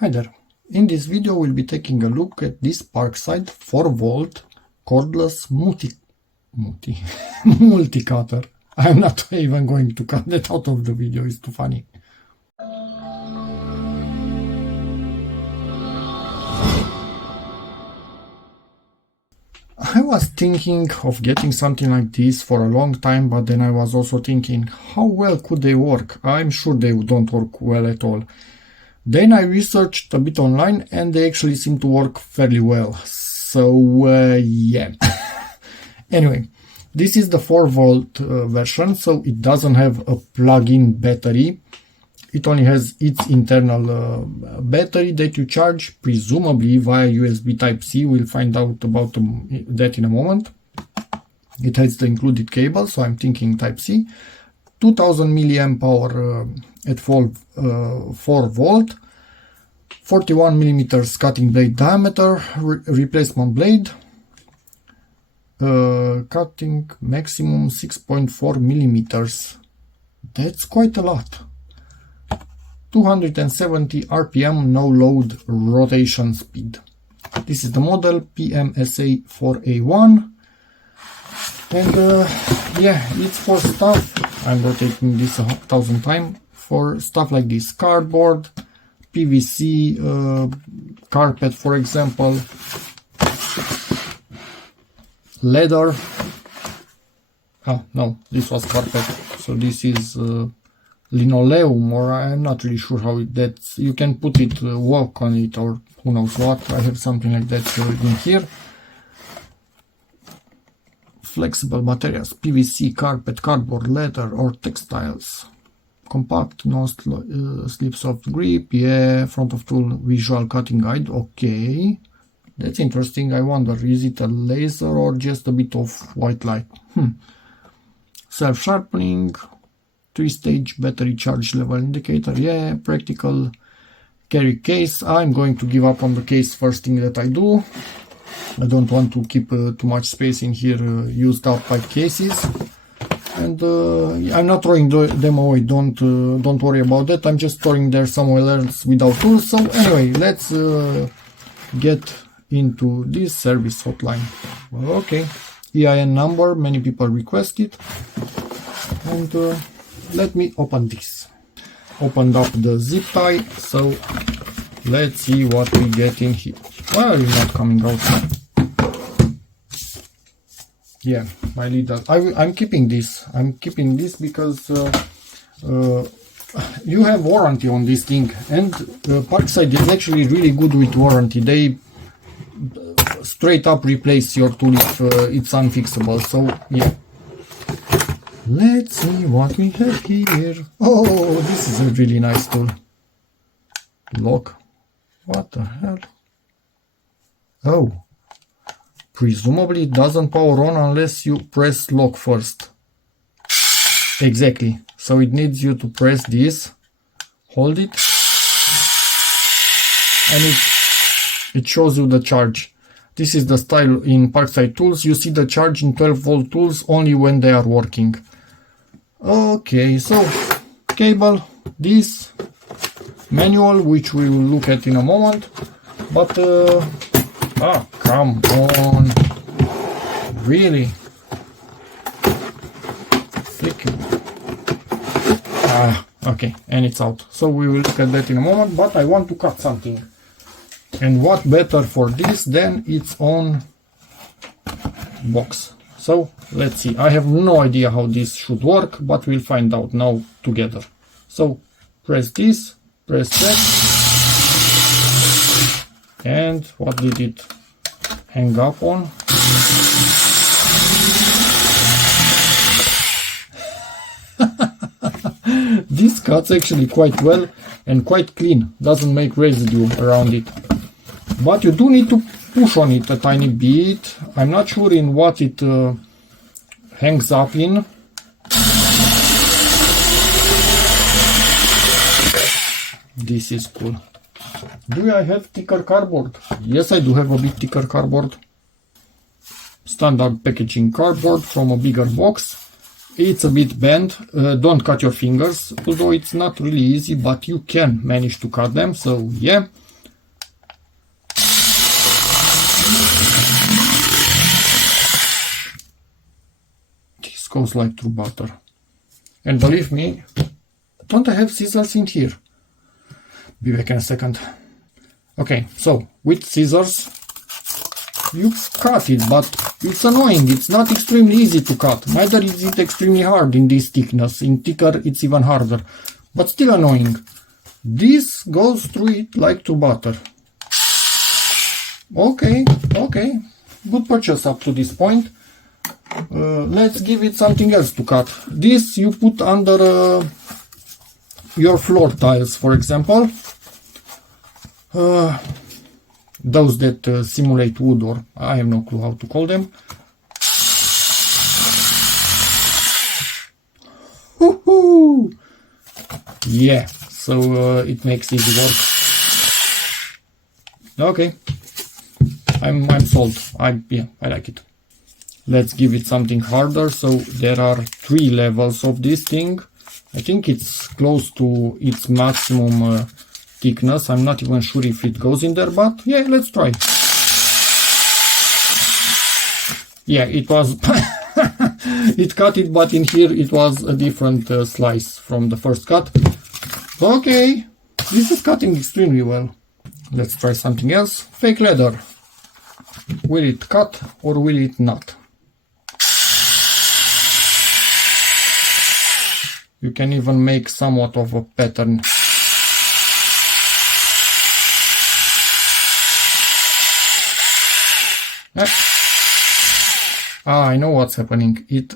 Hi there. In this video we'll be taking a look at this PARKSIDE 4V cordless multi-cutter. I'm not even going to cut that out of the video, it's too funny. I was thinking of getting something like this for a long time, but then I was also thinking, how well could they work? I'm sure they don't work well at all. Then I researched a bit online and they actually seem to work fairly well. So yeah. Anyway, this is the 4V version, so it doesn't have a plug-in battery. It only has its internal battery that you charge, presumably via USB Type-C. We'll find out about that in a moment. It has the included cable, so I'm thinking Type-C. 2000 milliamp hour at 4V, 41 millimeters cutting blade diameter, replacement blade, cutting maximum 6.4 millimeters. That's quite a lot. 270 RPM no load rotation speed. This is the model PMSA 4A1. And yeah, it's for stuff, I'm rotating this 1,000 times, for stuff like this: cardboard, PVC, carpet for example, leather. Oh no, this was carpet, so this is linoleum, or I'm not really sure how that's, you can put it, walk on it, or who knows what. I have something like that in here. Flexible materials: PVC, carpet, cardboard, leather, or textiles. Compact, no slip, soft grip. Yeah, front of tool visual cutting guide. Okay, that's interesting. I wonder, is it a laser or just a bit of white light? Self-sharpening, 3-stage battery charge level indicator. Yeah, practical carry case. I'm going to give up on the case first thing that I do. I don't want to keep too much space in here used up by cases, and I'm not throwing them away. Don't worry about that. I'm just storing there somewhere else without tools. So anyway, let's get into this service hotline. Okay, EIN number, many people request it, and let me open this. Opened up the zip tie, so let's see what we get in here. Well, it's not coming out. Yeah, my Lidl. I'm keeping this. I'm keeping this because you have warranty on this thing, and PARKSIDE is actually really good with warranty. They straight up replace your tool if it's unfixable. So yeah. Let's see what we have here. Oh, this is a really nice tool. Lock. What the hell? Oh, presumably it doesn't power on unless you press lock first. Exactly. So it needs you to press this, hold it, and it shows you the charge. This is the style in PARKSIDE tools. You see the charge in 12V tools only when they are working. Okay, so cable, this manual, which we will look at in a moment, but come on, really? Okay, and it's out. So we will look at that in a moment, but I want to cut something. And what better for this than its own box. So let's see. I have no idea how this should work, but we'll find out now together. So press this, press that. And what did it hang up on? This cuts actually quite well and quite clean. Doesn't make residue around it. But you do need to push on it a tiny bit. I'm not sure in what it hangs up in. This is cool. Do I have thicker cardboard? Yes, I do have a bit thicker cardboard. Standard packaging cardboard from a bigger box. It's a bit bent. Don't cut your fingers, although it's not really easy, but you can manage to cut them. So yeah, goes like through butter. And believe me, don't I have scissors in here? Be back in a second. Okay, so with scissors you cut it, but it's annoying. It's not extremely easy to cut. Neither is it extremely hard in this thickness. In thicker it's even harder, but still annoying. This goes through it like through butter. Okay, good purchase up to this point. Let's give it something else to cut. This you put under your floor tiles, for example. Those that simulate wood, or I have no clue how to call them. Woohoo! Yeah, so it makes easy work. Okay, I'm sold. I like it. Let's give it something harder. So there are 3 levels of this thing. I think it's close to its maximum thickness. I'm not even sure if it goes in there, but yeah, let's try. Yeah, it was it cut it, but in here it was a different slice from the first cut. Okay, this is cutting extremely well. Let's try something else. Fake leather. Will it cut or will it not? You can even make somewhat of a pattern. I know what's happening. It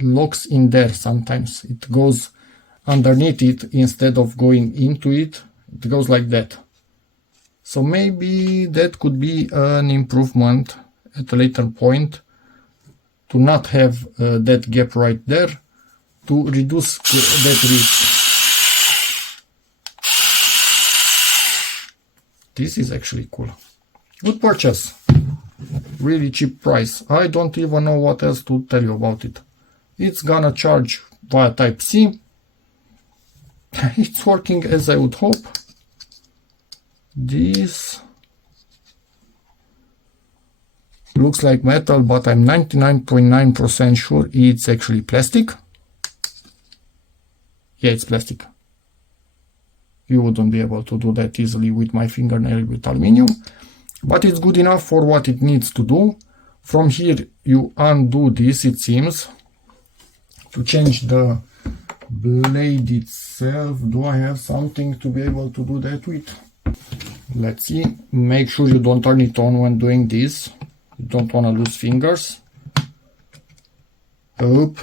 locks in there sometimes. It goes underneath it instead of going into it. It goes like that. So maybe that could be an improvement at a later point, to not have that gap right there, to reduce that risk. This is actually cool. Good purchase. Really cheap price. I don't even know what else to tell you about it. It's gonna charge via Type-C. It's working as I would hope. This looks like metal, but I'm 99.9% sure it's actually plastic. Yeah, it's plastic. You wouldn't be able to do that easily with my fingernail with aluminium, but it's good enough for what it needs to do. From here you undo this, it seems, to change the blade itself. Do I have something to be able to do that with? Let's see. Make sure you don't turn it on when doing this. You don't want to lose fingers. Oh,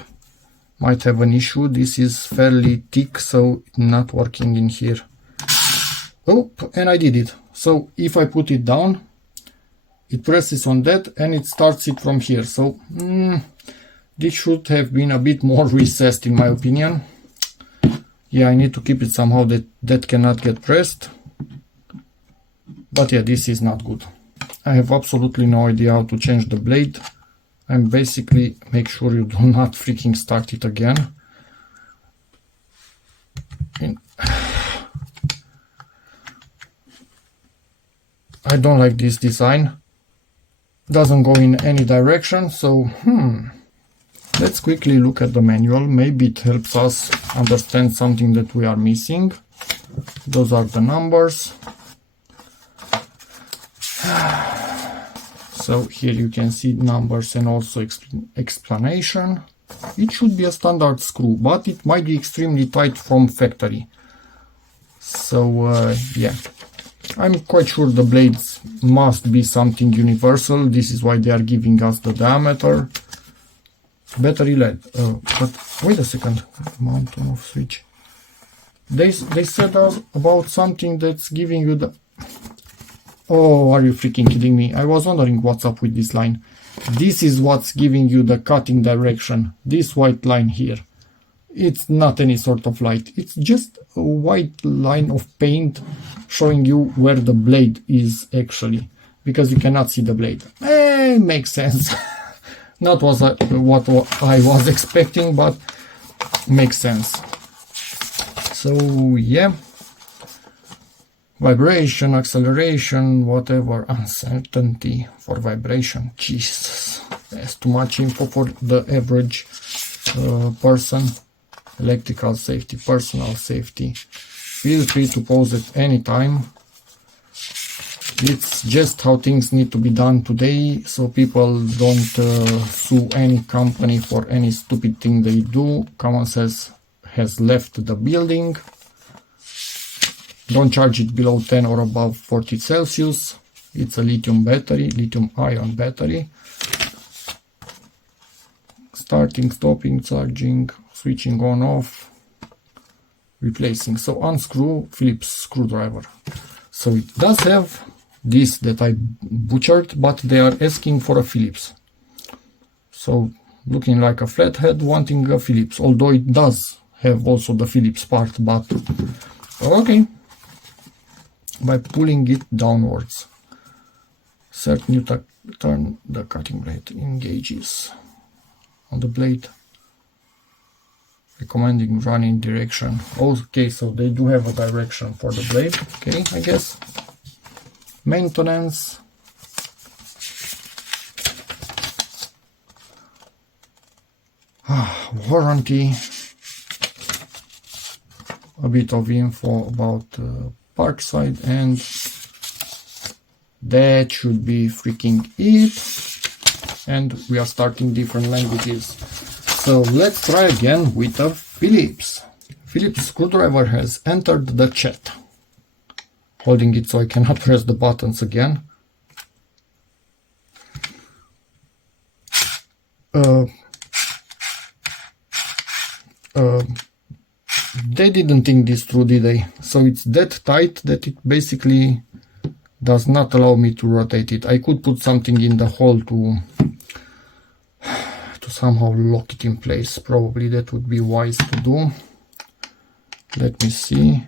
might have an issue. This is fairly thick, so not working in here. Oh, and I did it. So if I put it down, it presses on that and it starts it from here. So this should have been a bit more recessed in my opinion. Yeah, I need to keep it somehow that cannot get pressed. But yeah, this is not good. I have absolutely no idea how to change the blade. I'm basically make sure you do not freaking start it again. I don't like this design. Doesn't go in any direction, so let's quickly look at the manual. Maybe it helps us understand something that we are missing. Those are the numbers. So here you can see numbers and also explanation. It should be a standard screw, but it might be extremely tight from factory. So yeah, I'm quite sure the blades must be something universal. This is why they are giving us the diameter. Battery LED. But wait a second. Mount on off switch. They said about something that's giving you the... Oh, are you freaking kidding me? I was wondering what's up with this line. This is what's giving you the cutting direction. This white line here. It's not any sort of light. It's just a white line of paint showing you where the blade is actually. Because you cannot see the blade. Makes sense. Not what I was expecting, but makes sense. So yeah. Vibration, acceleration, whatever, uncertainty for vibration. Jesus, that's too much info for the average person, electrical safety, personal safety. Feel free to pause at any time. It's just how things need to be done today, so people don't sue any company for any stupid thing they do. Common sense has left the building. Don't charge it below 10 or above 40 Celsius. It's a lithium battery, lithium ion battery. Starting, stopping, charging, switching on, off, replacing. So unscrew Phillips screwdriver. So it does have this that I butchered, but they are asking for a Phillips. So looking like a flathead, wanting a Phillips, although it does have also the Phillips part, but okay. By pulling it downwards, set Newton, turn the cutting blade, engages on the blade, recommending running direction. Okay, so they do have a direction for the blade. Okay, I guess. Maintenance. Warranty. A bit of info about PARKSIDE, and that should be freaking it. And we are starting different languages. So let's try again with a Phillips. Phillips screwdriver has entered the chat. Holding it so I cannot press the buttons again. They didn't think this through, did they? So it's that tight that it basically does not allow me to rotate it. I could put something in the hole to somehow lock it in place. Probably that would be wise to do. Let me see.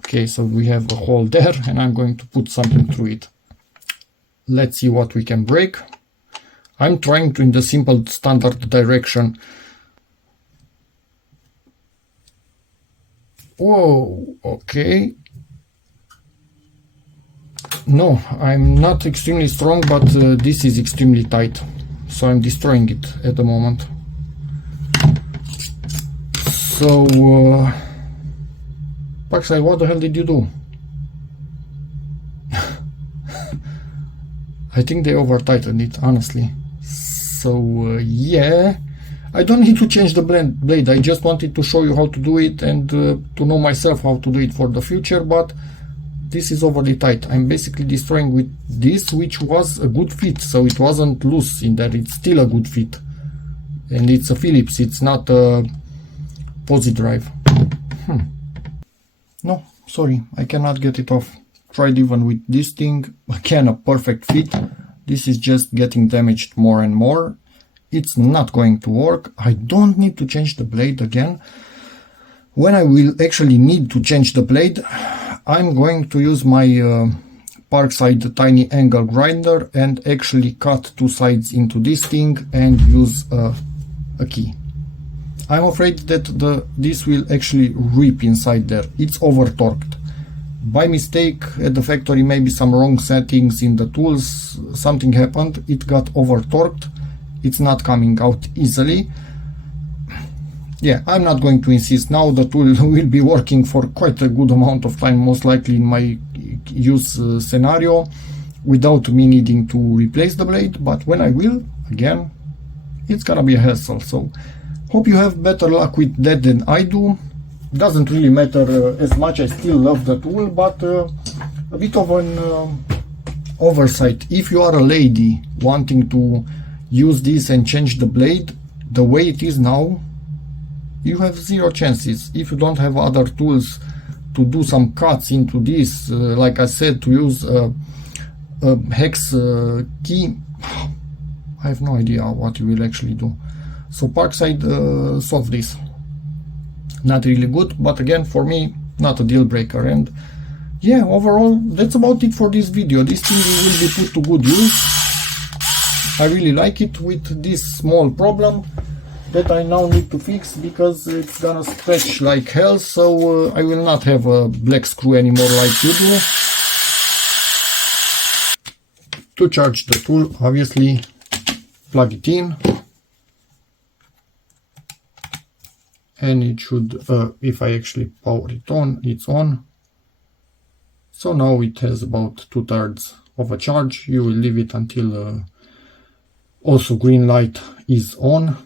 Okay, so we have a hole there, and I'm going to put something through it. Let's see what we can break. I'm trying to in the simple standard direction. Whoa, okay. No, I'm not extremely strong, but this is extremely tight. So I'm destroying it at the moment. So, PARKSIDE, what the hell did you do? I think they over tightened it, honestly. So, yeah. I don't need to change the blade. I just wanted to show you how to do it and to know myself how to do it for the future, but this is overly tight. I'm basically destroying with this, which was a good fit, so it wasn't loose in there. It's still a good fit. And it's a Phillips, it's not a posi drive. No, sorry, I cannot get it off. Tried even with this thing. Again, a perfect fit. This is just getting damaged more and more. It's not going to work. I don't need to change the blade again. When I will actually need to change the blade, I'm going to use my PARKSIDE tiny angle grinder and actually cut two sides into this thing and use a key. I'm afraid that this will actually rip inside there. It's over torqued. By mistake at the factory, maybe some wrong settings in the tools, something happened, it got over torqued. It's not coming out easily. Yeah, I'm not going to insist now. The tool will be working for quite a good amount of time, most likely in my use scenario, without me needing to replace the blade. But when I will, again, it's gonna be a hassle. So hope you have better luck with that than I do. Doesn't really matter as much. I still love the tool, but a bit of an oversight. If you are a lady wanting to use this and change the blade the way it is now, you have zero chances. If you don't have other tools to do some cuts into this, like I said, to use a hex key, I have no idea what you will actually do. So PARKSIDE solved this. Not really good, but again, for me, not a deal breaker. And yeah, overall, that's about it for this video. This thing will be put to good use. I really like it with this small problem that I now need to fix because it's gonna stretch like hell. So I will not have a black screw anymore like you do. To charge the tool, obviously, plug it in. and it should, if I actually power it on, it's on. So now it has about 2/3 of a charge. You will leave it until also green light is on,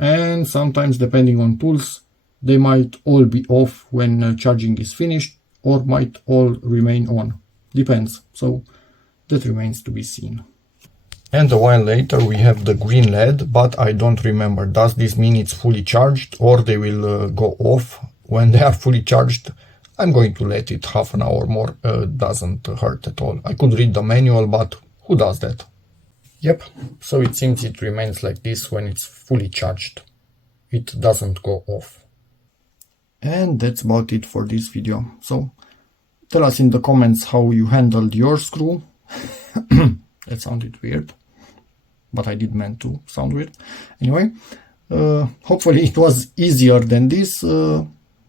and sometimes depending on tools they might all be off when charging is finished, or might all remain on, depends, so that remains to be seen. And a while later we have the green LED, but I don't remember, does this mean it's fully charged or they will go off when they are fully charged? I'm going to let it half an hour more, doesn't hurt at all. I could read the manual, but who does that? Yep, so it seems it remains like this when it's fully charged. It doesn't go off. And that's about it for this video. So tell us in the comments how you handled your screw. That sounded weird, but I did meant to sound weird. Anyway, hopefully it was easier than this,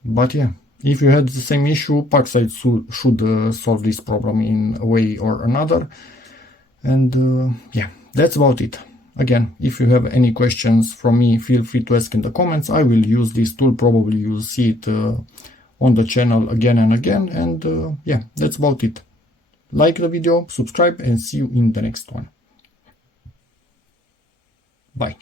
but yeah, if you had the same issue, PARKSIDE should solve this problem in a way or another. And yeah, that's about it. Again, if you have any questions from me, feel free to ask in the comments. I will use this tool, probably you'll see it on the channel again and again. And yeah, that's about it. Like the video, subscribe, and see you in the next one. Bye.